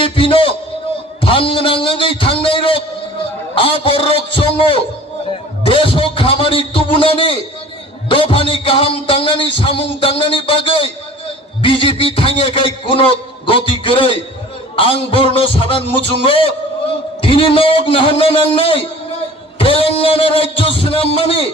BJP no Panganangai Tangai Rock, Aborok Songo, Deso Kamari Tubunani, Dopani Kaham Tangani, Samung Tangani Bagay, BJP Tangakai Kuno, Goti Gray, Ang Borno Saran Mutungo, Tini Nog Nahananai, Telangana Rajyo Sinamani,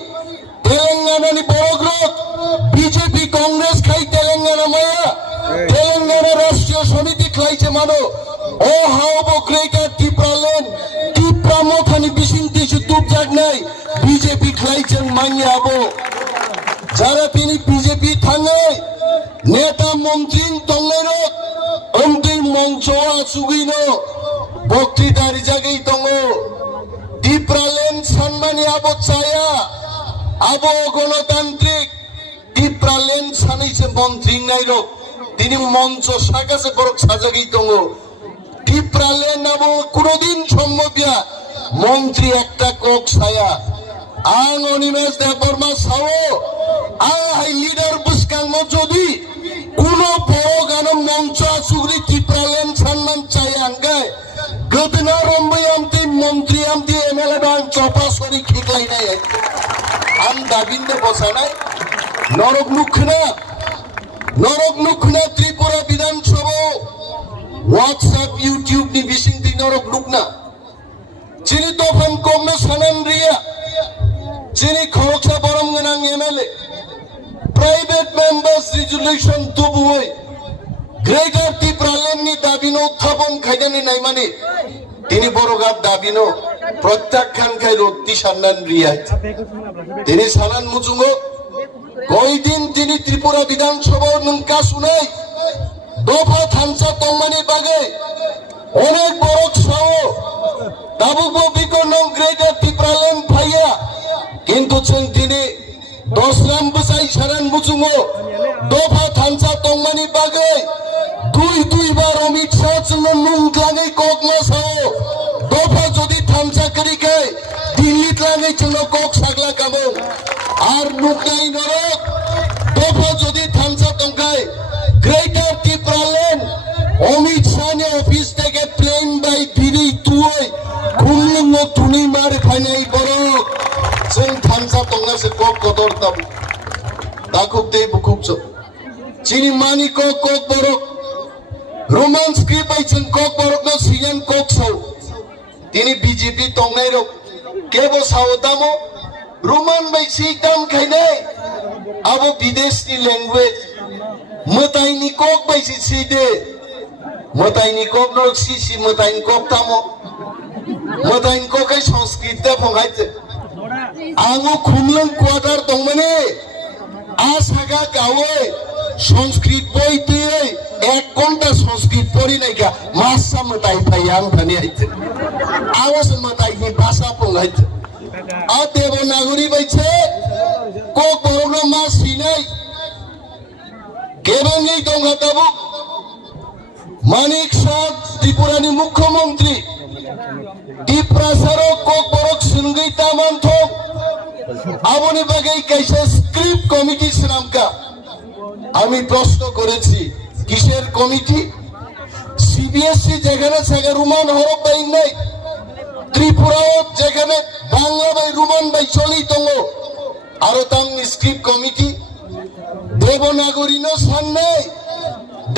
Telangana ni Borogrok, BJP Congress Kai Telangana Maya, Telangana Rashtriya Samiti Klaiche Mano, Oh how about Greater Tipralen, Tipramothani Bishinti Shutub Jagnai, BJP Klaiche Manya Abo, Jarapini BJP Tangai, Neta Montrin Tongero, Until Monchoa Sugino, Bokti Darijagi Tongo, Tipralen Sanmani Abo Chaya, Abo Gonotantrik, Tipralen Saniche Montrin Nairo, Dini Moncho Shakase Borok Sajagi Tongo, Tipralen Abo Kurodin Chombia, Montri Ekta Kok Saya, Ang Onimes de Borma Sao, Ang leader Buskang Mojodi, Kuno Porogano Moncho Sugri Tipralen Sanman Chayangai, Gudna Rombayamti Montri Amti Emelaban Chopasori Kiklaina, Am Davinde Bosanai, Norok Nukhna Tripura Bidan Chobo, WhatsApp, YouTube ni bising di Norok Nukna, Chini Tofan Komno Sanandria, Chini Khoksa Boram Ganang MLA, Private Members Resolution Tubuoi, Greater Tipralen ni Dabino Thabon Khaidani Naimani, Tini Borogat Dabino, Protakhan Khairo Tishanan Ria, Tini Sanan Mutungo, Goidin Tini Tripura Bidan Chobo Nunka Sunai, Dopa Thansa Tongmani Bagay, Onek Borok Sao, Tabubo Bikonong Greater Tipralen Phaya, Kintu Chentini, Dosram Basai Sharan Mutungo, Dopa Thansa Tongmani Bagay, Dui Bar Amit Shah Nung Klangai Kokma Sao, Dopa Jodi Thansa Karikai, Dilli Klangai Chuno Kok Sagla Kamon, Ar Nuknai Norok, Dopa Jodi Thansa Tongkai, Greater Tipralen, Amit Shah ne office থেকে plane by দিরি তুই খুলং তুনি মার খাইনাই বড় जों थांसा तंगासे कक कदर ताबु दाखुब दे बुकुबसो चिनि मानि कक बरक Roman script bye जों कक बरक न सियान कक साव दिनै बीजेपी तंनाय रक केबो सावदामो रोमान बाय सिताम खाइनाय आबो विदेशनि लैंग्वेज मताइनि कक बाय सिदे मताइनि कक न सिसि मताइनि कक तामो मताइनि ककै संस्कृत फंगाइते आंगो खुमलंग क्वार्टर तंगमने आसागा गावे संस्कृत बोई तुये एक घंटा संस्कृत पढ़ी नहीं क्या मासा मताई फैयांग धनी आइते आवास मताई की भाषा पंगाइते आ देवनागरी बैठे को कोरोना मास सीनाई केवल नहीं दोंगा तबु मानिक शाह त्रिपुरानी मुख्यमंत्री Tiprasaro Kok Borok Sungai Taman Thok Abone Bagai Kaisa Script Committee Sramka Ami Proshno Korechi Kisher Committee CBSE Jagana Saga Ruman Horok Bai Nai Tripura Jagana Bangla Bai Ruman Bai Choli Tongo Arotang Script Committee Devonagori no Sannai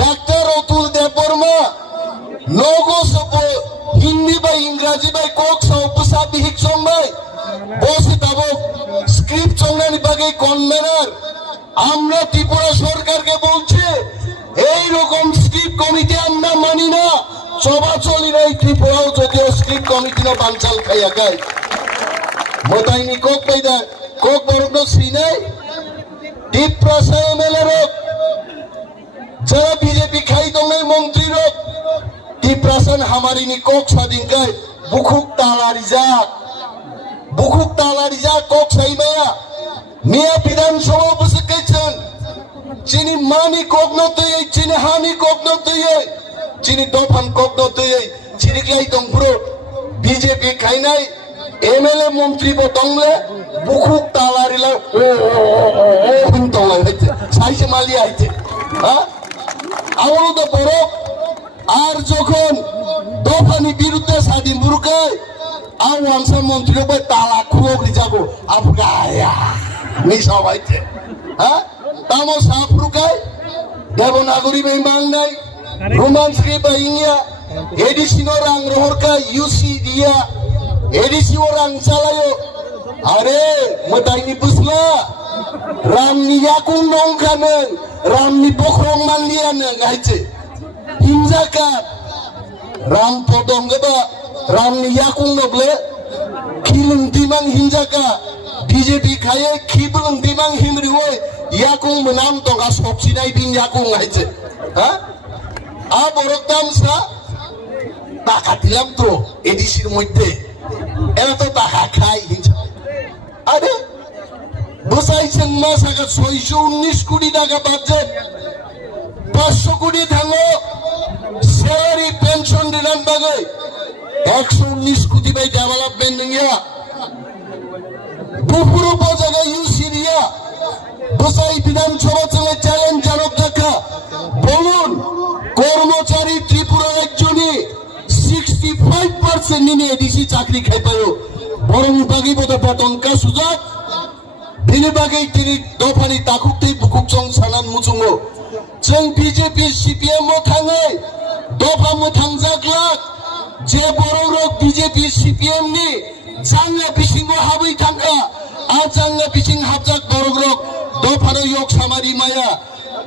Dr. Otul Deporma Nogo Sopo Hindi by Ingraji by Cox or Pusabi Hickson by Bositabo script Sonani Bagay Convener Amna Tripura Sorkarke Bolche Hey Rokom script committee Amna Manina Soba Solina Tripura Jotio script committee na Banchal Kayakai Motaini Kok by the Kok Borno Sinai Deep Prasa Melarok Jara BJP Khai Tongai Montri Rock Tiprasan हमारी निकोक स्वाधीन कर बुखुक तालारिजा Coke सही में मिया विधानसभा बसकेचन चिनी मानी Coke नोते ये चिनी हानी Coke नोते ये चिनी दोफन कोक नोते ये चिनी क्या इतंपुरो बीजेपी खाइनाई MLA मंत्री बोतंगले बुखुक तालारिला हिंतोंगले साइसे माली आइते हाँ आवलो तो बोरो আর যখন দফানি বিরুদ্ধে সাদি মুরুকায় আর ওয়াংসা মন্ত্রী বই তালা খুবই যাবো আফগায়া নি সবাইতে হ্যাঁ তামো সাফরুকায় দেবনাগরী বে মাংনাই রোমান্স কে বাইঙ্গিয়া এডিসিনো রাং রহরকা ইউসি দিয়া এডিসিও রাং চালাयो আরে মতাইনি বুঝলা রামনি ইয়াকুং নংখানে রামনি বখরং মানলিয়ানে গাইছে হিমজাকা রাম পদঙ্গবা রামনি ইয়াকুং নবলে খিলুং দিমাং হিমজাকা বিজেপি খায়ে খিবুং দিমাং হিমরিওই ইয়াকুং মনাম তঙ্গা সবসিনাই বিন ইয়াকুং গাইছে হ্যাঁ আ বরকদাম সা টাকা দিলাম তো এডিসির মধ্যে এরা তো টাকা খাই হিংসা আরে বসাইছেন মাস আগে 619 কোটি টাকা বাজেট 500 কোটি থাকলো স্যালারি পেনশন দিলাম বাগে 119 কোটি বাই ডেভেলপমেন্ট নিয়া পুরো উপজায়গা ইউসি দিয়া বসাই বিধানসভা চলে চ্যালেঞ্জ জানক দেখা বলুন কর্মচারী ত্রিপুরা রাজ্যনি 65% নিনে এডিসি চাকরি খাই পায়ো বরং বাকি বোধ পটনকা সুযোগ बिनि बागै दिनै दफानि दाखुबथै बुकुबजों सानान मुजुङो जों बिजेपि सिपिएम थाङै दफा मोथांजाग्लाक जे बर' रक बिजेपि सिपिएम नि जांगा बिसिङो हाबै थांखा आ जांगा बिसिं हाबजाक बर' रक दफानो yok सामारि माया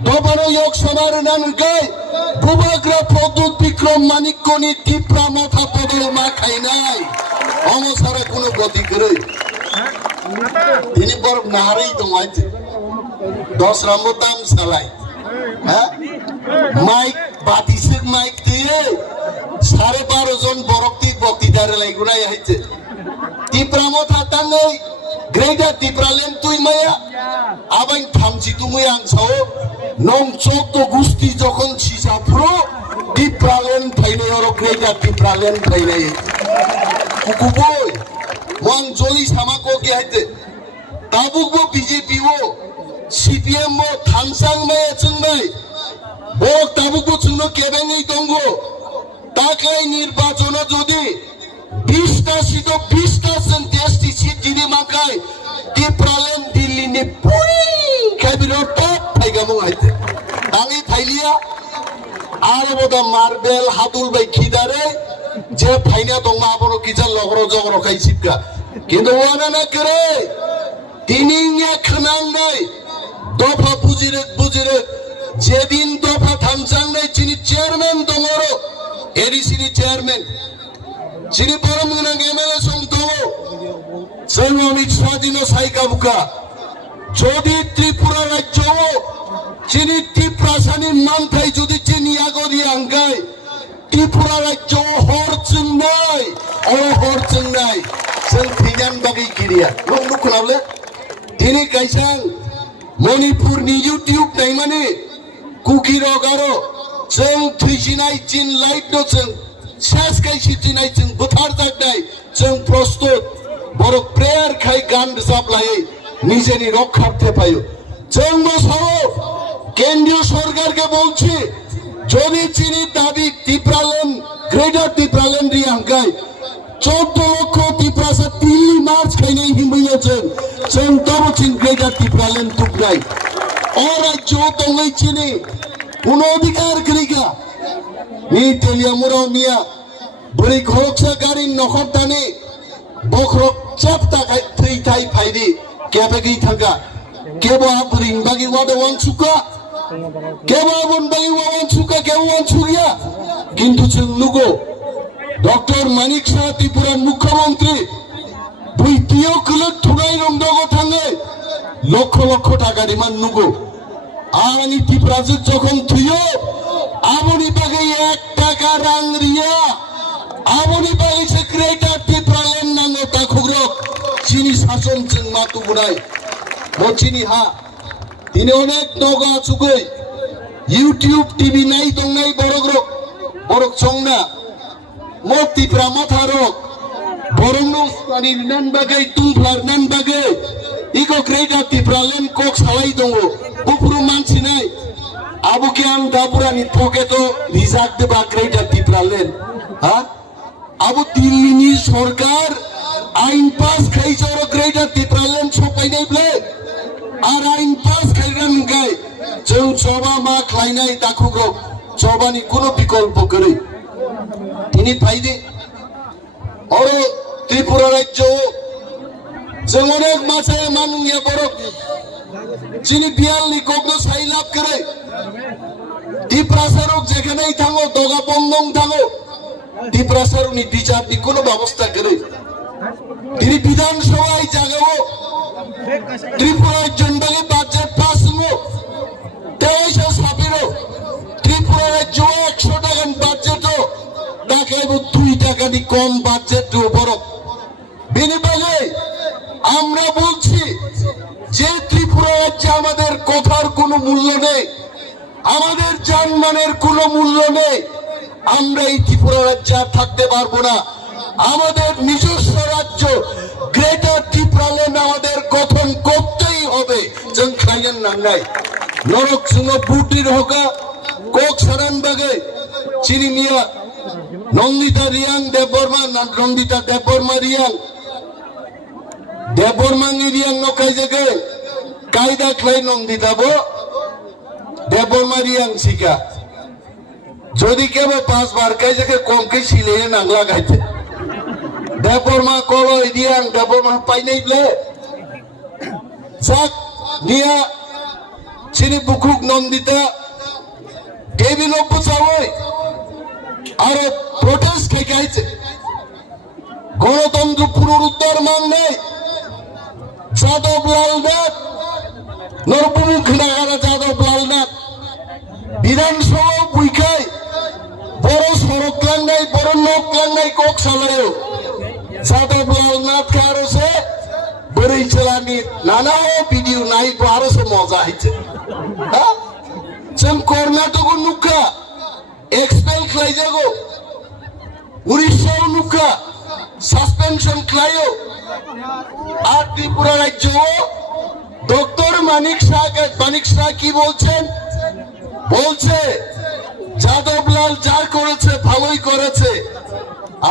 दफानो yok सामारिनान गै बुबाग्रा प्रदुत बिक्रम मानिक्यनि टिप्रा मथा पदल मा खायनाय अमसारा कोनो गति गरै ini baru nari itu aja 10 rambut tam salai mic batisik mic dia 12.5 জন বক্তৃতার লাইগুনাই হইছে টিপ্রামো থাতাঙ্গই গ্রেটার টিপ্রালেন তুই মায়া আবাই থামছি তুমি আনছাও নং চোদ্দ গুস্তি যখন সিসাফ্রো টিপ্রালেন ফাইনে আর গ্রেটার টিপ্রালেন ফাইনে কুকুবই ওয়াং জলি সামাকো কে হাইতে তাবুকবো বিজেপি ও সিপিএম ও থানসাং মাই চুংবাই ও তাবুকবো চুংনো কেবেঙ্গই দঙ্গো তাকাই নির্বাচন যদি 20টা সিট 20টা সেন্টেস্টি সিট যদি মাকাই টিপ্রালেন দিল্লি নে পুই খাবির টপ ফাইগামো হাইতে তাঙ্গি ফাইলিয়া আর বদা মার্বেল হাতুল বাই খিদারে যে ফাইনা দংমা বড় কিজার লগর জগর খাইছিকা কিন্তু ওয়ানা না করে তিনিয়া খনাং নাই দফা বুজিরে যেদিন দফা থামসাং নাই চিনি চেয়ারম্যান দমর এডিসিনি চেয়ারম্যান চিনি পরমগুনা এমএলএ সং দম जों অমিত স্বাধীন সাইকা বুকা যদি ত্রিপুরা রাজ্য চিনি ত্রিপ্রাসানি মানথাই যদি চিনি আগরি আঙ্গাই ত্রিপুরা রাজ্য হরচুং নাই হরচুং নাই जों থিজান বাগি গিরিয়া লোক লোক খনাবলে তিনি কাইসাং মণিপুরনি ইউটিউব নাই মানে কুকির গারো जों থৈसिनाय চিন লাইট নো जों শেষ কাইসি চিনাই जों বুথার জাগনাই जों প্রস্তুত বড় প্রেয়ার খাই গান রজাব লাই নিজেনি রক্ষার্থে পাইও जों বসাও কেন্দ্রীয় সরকারকে বলছি যদি চিনি দাবি টিপ্রালেন গ্রেটার টিপ্রালেন রি আঙ্কাই 14 লক্ষ টিপ্রাসা 3 মার্চ খাইনে হিমইয়াছেন जों তব চিন গ্রেটার টিপ্রালেন তুকনাই অরাজ্য দঙ্গই চিনি কোন অধিকার করিগা নি তেলিয়া মুরাও মিয়া বড়ি খরকসা গাড়ি নখর টানে বখরক চাপটা থৈ থাই ফাইদি কেবেগি থাকা কেবা বরিং বাগি ওয়াদে ওয়ান সুকা কেবা বন বাগি ওয়ান সুকা কেবা ওয়ান সুরিয়া কিন্তু जों নুগো ডক্টর মানিক শাহ ত্রিপুরার মুখ্যমন্ত্রী বইতিও কলক থুনাই রংদগো থাঙ্গে লক্ষ লক্ষ টাকা ডিমান্ড নুগো আনি ত্রিপুরাজ যখন থুইও আমনি বাগে 1 টাকা রাং রিয়া আমনি বাগে সেক্রেটার ত্রিপুরালেন নাঙ্গো তাখুগ্রক চিনি শাসন जों মাতু বুড়াই মচিনি হা তিনি অনেক নগা চুকই ইউটিউব টিভি নাই দংনাই বড়গ্রক বড়ক চংনা মতি প্রামথারক বরংনো সানি নান বাগै তুমফ্লার নান বাগै ইগো গ্রেটার টিপ্রালেন কক সালাই দङ বুফুরু মানসি নাই Abu Kian Daburani Poketo, Rizak the Bakreta Tipralen, huh? Abu Tilini Sorkar, Ain Pass Kaisor Greater Tipralen, Sopaine Blade, আর আইন পাস খাইরান গায় যেও সভা মা খাইনাই তাকুগো সবানি কোনো বিকল্প করে তিনি ফাইদে আর ত্রিপুরা রাজ্য যেমন এক মাসে মানুষে বড় যিনি বিয়াল্লি কগ্ন সাই লাভ করে ত্রিপ্রাসারক যেখানেই থাকো দগা বন্ধন থাকো ত্রিপ্রাসার উনি বিচার দি কোনো ব্যবস্থা করে তিনি বিধানসভায় জাগাবো ত্রিপুরার জন্য বাজেট পাস হলো 23 ত্রিপুরা রাজ্য 100 টাকা বাজেট টাকায় 2 টাকা দি কম বাজেট বড় বিনিময়ে আমরা বলছি যে ত্রিপুরা রাজ্যে আমাদের কথার কোনো মূল্য নেই আমাদের জানমানের কোনো মূল্য নেই আমরা এই ত্রিপুরা রাজ্যে থাকতে পারবো না আমাদের নিজস্ব রাজ্য গ্রেটার ত্রিপুরাল্যান্ড আমাদের গঠন করতেই হবে जों খাইয়েন নাঙ্গাই নরক সিংহ বুটির হোকা কোক সারানবাগে চিরিমিয়া নন্দিতা রিয়াং দেববর্মা নন্দিতা দেববর্মা রিয়াং দেববর্মাঙ্গি রিয়াং নকাই জেগে কায়দা খাই নন্দিতা বো দেববর্মা রিয়াং শিকা যদি কেবল 5 বার কাই জেগে কমকে ছিলে নাংলা গাইতে দেববর্মা কলো রিয়াং দেববর্মা পাই নাই ব্লে যাক নিয়া চিনি বুকুক নন্দিতা টেবিল অপচাওই আর প্রোটেস্ট খাইছে গণতন্ত্র পুনরুদ্ধার মান নেই যাদব লালনাথ নরপুমুখ নাগারা যাদব লালনাথ বিধানসভা বুইখাই বড় সড়ক লাঙ্গাই বড় লোক লাঙ্গাই কক সালায়ও যাদব লালনাথ কারোসে বড়ই চালানি নানা ভিডিও নাই আরো মজা হয়েছে হ্যাঁ जों कर्नाटक नुखा एक्सपेल खालायजागौ उड़ीसा नुखा सस्पेंशन खालायो আর ত্রিপুরা রাজ্য ডক্টর মানিক শাহ কি বলছেন বলছে যাদবলাল যা করেছে ভালোই করেছে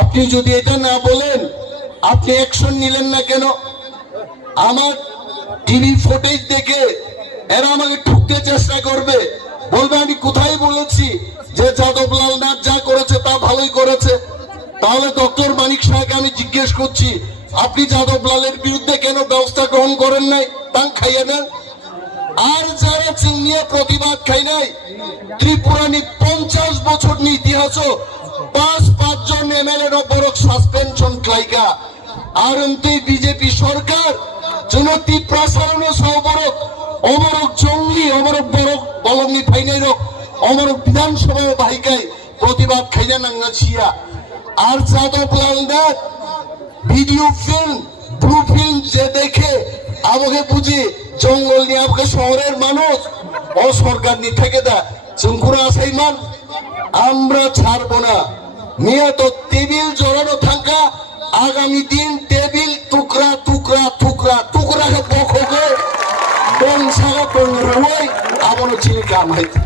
আপনি যদি এটা না বলেন আপনি অ্যাকশন নিলেন না কেন আমার টিভি ফুটেজ দেখে এরা আমাকে ঠুকতে চেষ্টা করবে বলবে আমি কোথায় বলেছি যে যাদবলাল নাথ যা করেছে তা ভালোই করেছে তাহলে ডক্টর মানিক শাহকে আমি জিজ্ঞেস করছি আপনি যাদবলালের বিরুদ্ধে কেন ব্যবস্থা গ্রহণ করেন নাই তাং খাইয়ে নেন আর যারা চিংনিয়া প্রতিবাদ খাই নাই ত্রিপুরানি 50 বছর নি ইতিহাস 5 জন এমএলএ বড় সাসপেনশন খাইকা আর এমতে বিজেপি সরকার জনতি প্রসারণ সহবরক অমরক জঙ্গলি অমরক বড় বলঙ্গি ফাইনাই রক অমরক বিধানসভা বাহিকায় প্রতিবাদ খাইনা নাঙ্গা ছিয়া আর যাদবলাল Nath video film blue film যে দেখে আমাকে বুঝি জঙ্গল নিয়ে আমাকে শহরের মানুষ ও সরকার নি থেকে দা চুমকুরা আসাইমান আমরা ছাড়বো না মিয়া তো টেবিল জড়ানো থাকা আগামী দিন টেবিল টুকরা টুকরা টুকরা টুকরা বখকে কোন সাগা কোন রুই আমনো চিনি কাম হাইতে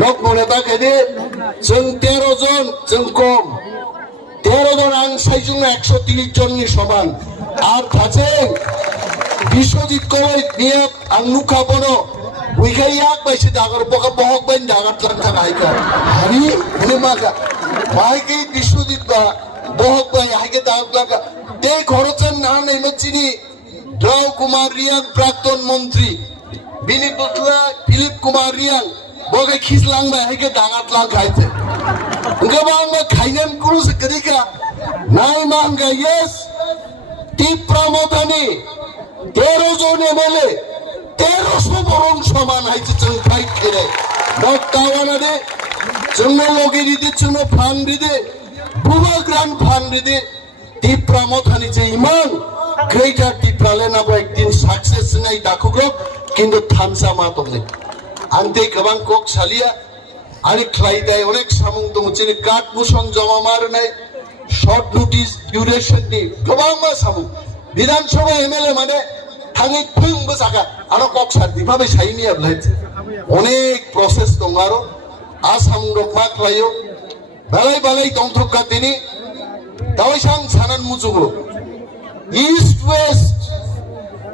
লোক মনে থাকে দে जों 13 জন जों কম 13 জন আং সাইজুং 130 জন নি সমান আর থাকে বিশ্বজিৎ কই নিয়ে আং নুখা বনো উইখাই এক বাইছে দাগর বকা বহক বাইন দাগার থাকা হাইকা হারি মনে মাগা ভাইকে বিশ্বজিৎ বা বহক বাই হাইকে দাগ লাগা তে খরচের না নেই চিনি রাও কুমার রিয়াং প্রাক্তন মন্ত্রী বিনীত বটুয়া ফিলিপ কুমার রিয়াং বগে খিসলাং বাই হাইকে দাগাত লাগ খাইতে গবাং মা খাইনান ক্রুজ করিকা নাই মাঙ্গা ইয়েস টিপ্রামদানি 13 জন এমএলএ 1300 বরং সমান হাইছে जों ফাইট করে ডক তাওয়ানা দে जों লগি দিতে जों ফান দিতে বুবা গ্রান্ড ফান দিতে টিপ্রামদানি যে ইমান গ্রেটার ত্রিপুরাল্যান্ড আবার একদিন সাকসেস নাই দাকুগ্রো কিন্তু থামসা মাতলে আনতে গবাং কক সালিয়া আরে খ্লাইদায় অনেক সামুং দং চিনি কাট মুশন জমা মার নাই শর্ট নোটিস ডিউরেশন নি গবাং মা সামুং বিধানসভা এমএলএ মানে থাঙে ফুং বসাকা আরো কক সার দিভাবে সাইনি আবলাইছে अनेक प्रसेस दं आरो आसाम रक मा खालायो बालाय बालाय दंथका दिनै दावैसां सानान मुजुगो इस्ट वेस्ट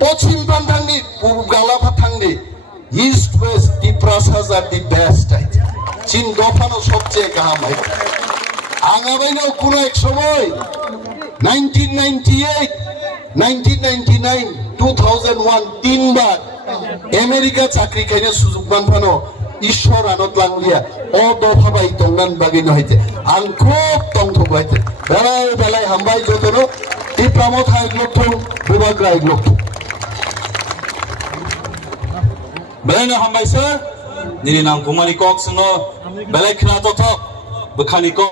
पश्चिम प्रान्तांनि पूर्व गालाफा थांनि इस्ट वेस्ट डिप्रासाज आर दि बेस्ट चीन दफानो सबचेয়ে गाहाम आंगाबायनो কোনো এক সময় 1998 1999 2001 তিনবার আমেরিকা চাকরি খাইনে সুযোগ বানফানো ঈশ্বর আনত লাংলিয়া অ দফাবাই তংনান বাগিনো হইতে আং খুব তংথক হইতে বেলায় বেলায় হামবাই যতনো ডিপ্লোমা থাই লক্ষ বিভাগরাই লক্ষ বেলাইনো হামবাই স্যার দিনি নাম কুমারি কক সনো বেলায় খিনা তথ বখানি কক